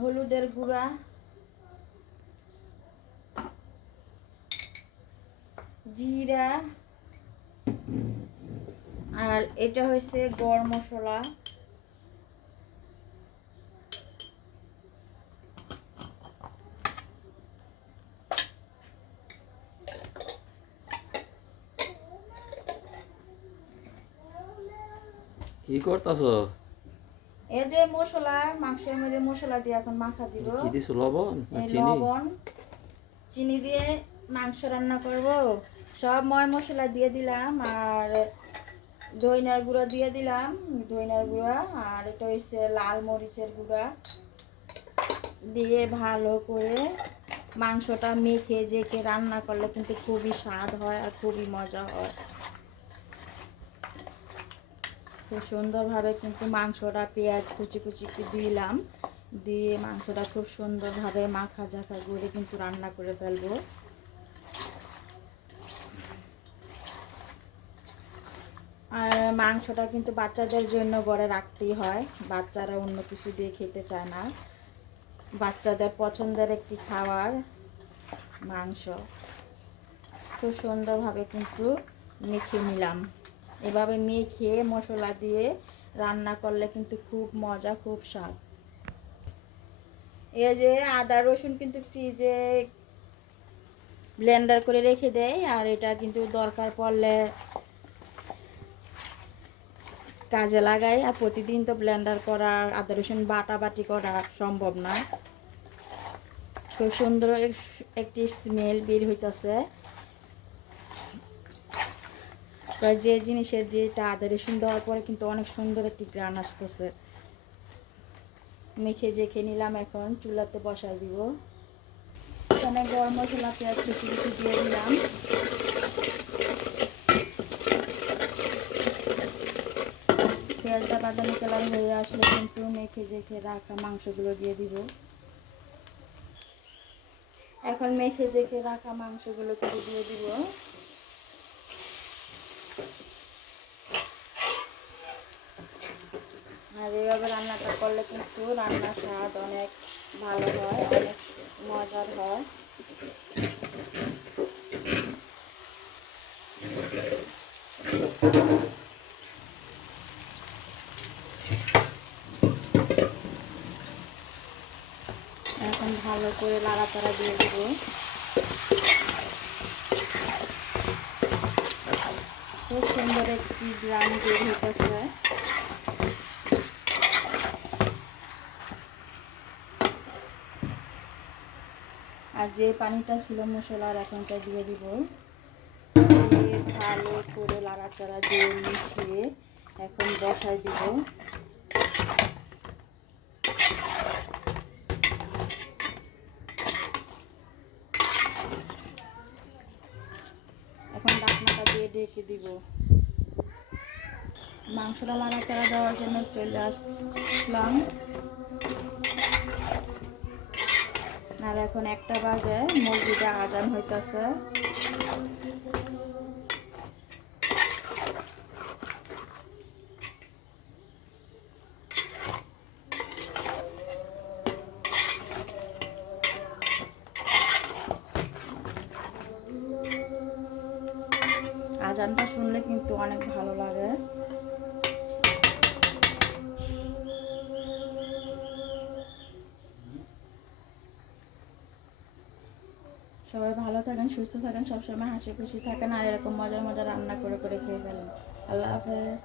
হলুদের গুঁড়া। জিরা। আর এটা হয়েছে গরম মশলা। কি করতাছ? এই যে মশলা মাংসের মধ্যে মশলা দিয়ে এখন মাখা দিব। কি দিছ লবণ চিনি? লবণ চিনি দিয়ে মাংস রান্না করব। সব ময় মশলা দিয়ে দিলাম আর ধইনার গুঁড়ো দিয়ে দিলাম ধইনার গুঁড়া আর এটা হচ্ছে লাল মরিচের গুঁড়া। দিয়ে ভালো করে মাংসটা মেখে জেকে রান্না করলে কিন্তু খুবই স্বাদ হয় আর খুবই মজা হয়। খুব সুন্দরভাবে কিন্তু মাংসটা পেঁয়াজ কুচি কুচি দিলাম। দিয়ে মাংসটা খুব সুন্দরভাবে মাখা ঝাঁকা করে কিন্তু রান্না করে ফেলব। আর মাংসটা কিন্তু বাচ্চাদের জন্য গড়ে রাখতেই হয়, বাচ্চারা অন্য কিছু দিয়ে খেতে চায় না। বাচ্চাদের পছন্দের একটি খাবার মাংস। খুব সুন্দরভাবে কিন্তু মেখে নিলাম। এভাবে মেখে মশলা দিয়ে রান্না করলে কিন্তু খুব মজা, খুব স্বাদ। এই যে আদা, রসুন কিন্তু ফ্রিজে ব্লেন্ডার করে রেখে দেয়, আর এটা কিন্তু দরকার পড়লে কাজে লাগাই আর প্রতিদিন তো ব্লেন্ডার করা, আদা, রসুন বাটা বাটি করা সম্ভব না। খুব সুন্দর একটি স্মেল বের হইতেছে। প্রায় যে জিনিসের যেটা আদা রসুন দেওয়ার পরে কিন্তু অনেক সুন্দর একটি গ্রান আসতেছে। মেখে জেখে নিলাম এখন, চুলাতে বসাই দিব। এখানে গরম মশলা, পেঁয়াজ কুচি কুচি দিয়ে দিলাম। পেঁয়াজটা বাদামি কালার হয়ে আসলে কিন্তু মেখে জেখে রাখা মাংসগুলো দিয়ে দিব। এখন মেখে জেখে রাখা মাংসগুলো কিন্তু দিয়ে দিব। আর এইভাবে রান্নাটা করলে কিন্তু রান্নার স্বাদ অনেক ভালো হয়, অনেক মজার হয়। এখন ভালো করে লাড়াচাড়া দিয়ে দেব। খুব সুন্দর একটি গ্রাম বের হইতেছে। আর যে পানিটা ছিল মশলার এখনটা দিয়ে দিব। ভালো করে লাড়াচাড়া দিয়ে মিশিয়ে এখন বসাই দিব। এখন ডাকনাটা দিয়ে ডেকে দিব। মাংসটা লাড়াচাড়া দেওয়ার জন্য চলে আসলাম। আর এখন একটা বাজে মসজিদে আজান হইতাছে। আজানটা শুনলে কিন্তু অনেক ভালো লাগে। সবাই ভালো থাকেন, সুস্থ থাকেন, সবসময় হাসি খুশি থাকেন আর এরকম মজার মজার রান্না করে করে খেয়ে ফেলেন। আল্লাহ হাফেজ।